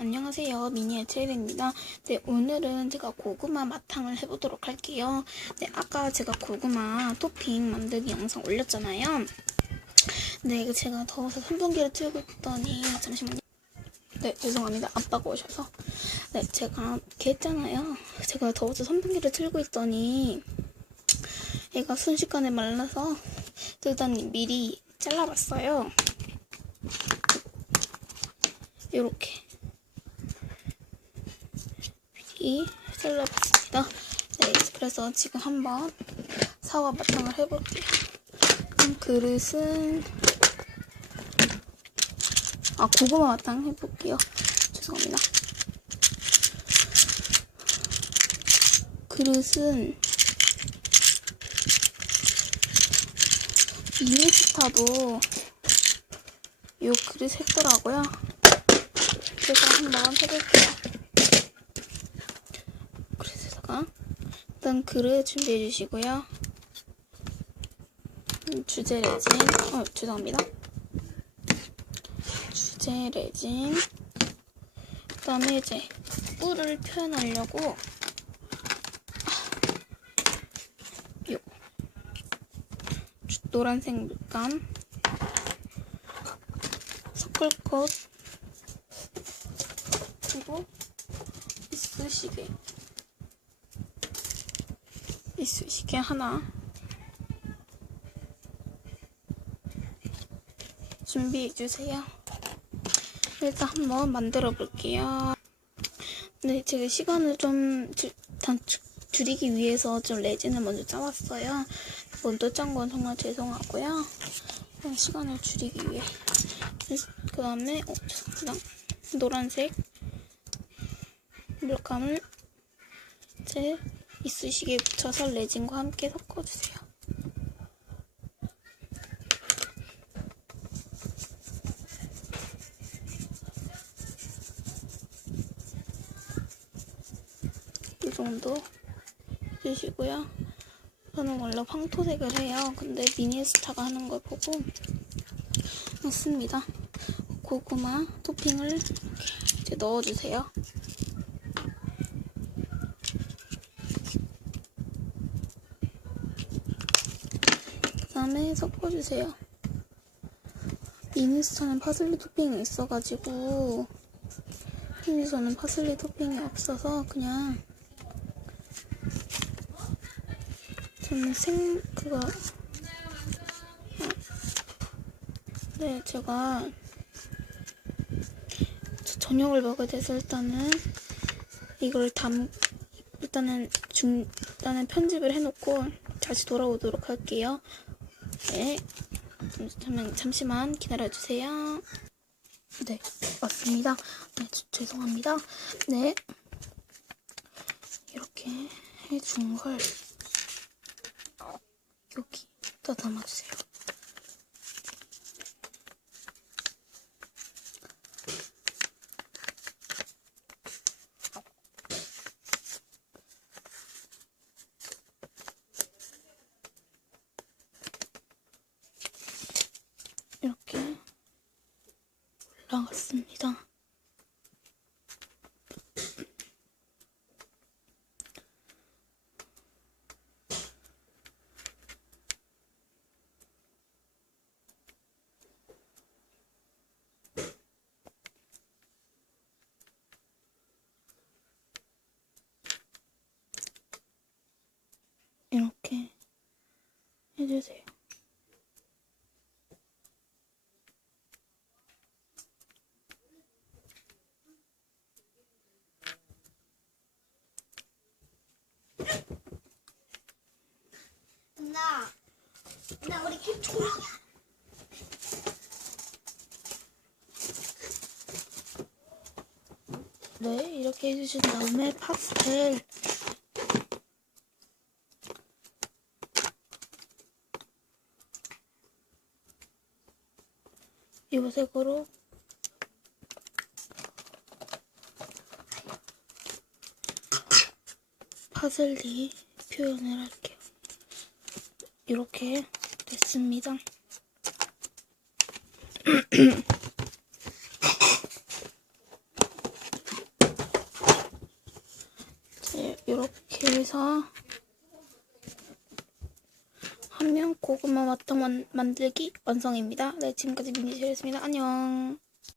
안녕하세요. 미니의 체일입니다. 네, 오늘은 제가 고구마 마탕을 해보도록 할게요. 네, 아까 제가 고구마 토핑 만들기 영상 올렸잖아요. 네, 제가 더워서 선풍기를 틀고 있더니, 잠시만요. 네, 죄송합니다. 아빠가 오셔서. 네, 제가 이렇게 했잖아요. 제가 더워서 선풍기를 틀고 있더니, 얘가 순식간에 말라서, 뜨더니 미리 잘라봤어요. 요렇게. 미리 잘라봤습니다. 네, 그래서 지금 한번 사과 바탕을 해볼게요. 음, 그릇은 아 고구마 바탕 해볼게요. 죄송합니다. 그릇은 미니스타도 요 그릇 했더라고요. 그래서 한번 해볼게요. 그릇에다가 일단 그릇 준비해 주시고요. 음, 주제 레진, 어 죄송합니다. 주제 레진. 그 다음에 이제 뿔을 표현하려고. 요. 주- 노란색 물감. 섞을 것. 그리고 이쑤시개 이쑤시개 하나 준비해 주세요. 일단 한번 만들어 볼게요. 네, 제가 시간을 좀 줄, 단, 줄- 줄이기 위해서 좀 레진을 먼저 짜왔어요. 먼저 짠 건 정말 죄송하고요. 그냥 시간을 줄이기 위해. 그 다음에, 어, 죄송합니다. 노란색 물감을 제 이쑤시개에 붙여서 레진과 함께 섞어주세요. 이 정도 해주시고요. 저는 원래 황토색을 해요. 근데 미니스타가 하는 걸 보고 했습니다. 고구마 토핑을 이렇게 넣어주세요. 다음에 섞어주세요. 미니스타는 파슬리 토핑이 있어가지고 저는 파슬리 토핑이 없어서 그냥 저는 생 그거 어. 네 제가 저- 저녁을 먹어야 돼서 일단은 이걸 담 일단은 중 일단은 편집을 해놓고 다시 돌아오도록 할게요. 네 잠시만 잠시만 기다려주세요. 네 맞습니다. 네 주- 죄송합니다. 네 이렇게 해준 걸 여기다 담아주세요. 이렇게 올라갔습니다. 이렇게 해주세요. 나, 나 우리 캠 조용히 네, 이렇게 해주신 다음에 파스텔. 이 색으로 파슬리 표현을 할게요. 이렇게 됐습니다. 네, 이렇게 해서 한면 고구마 맛탕 만들기 완성입니다. 네, 지금까지 미니제였습니다. 안녕.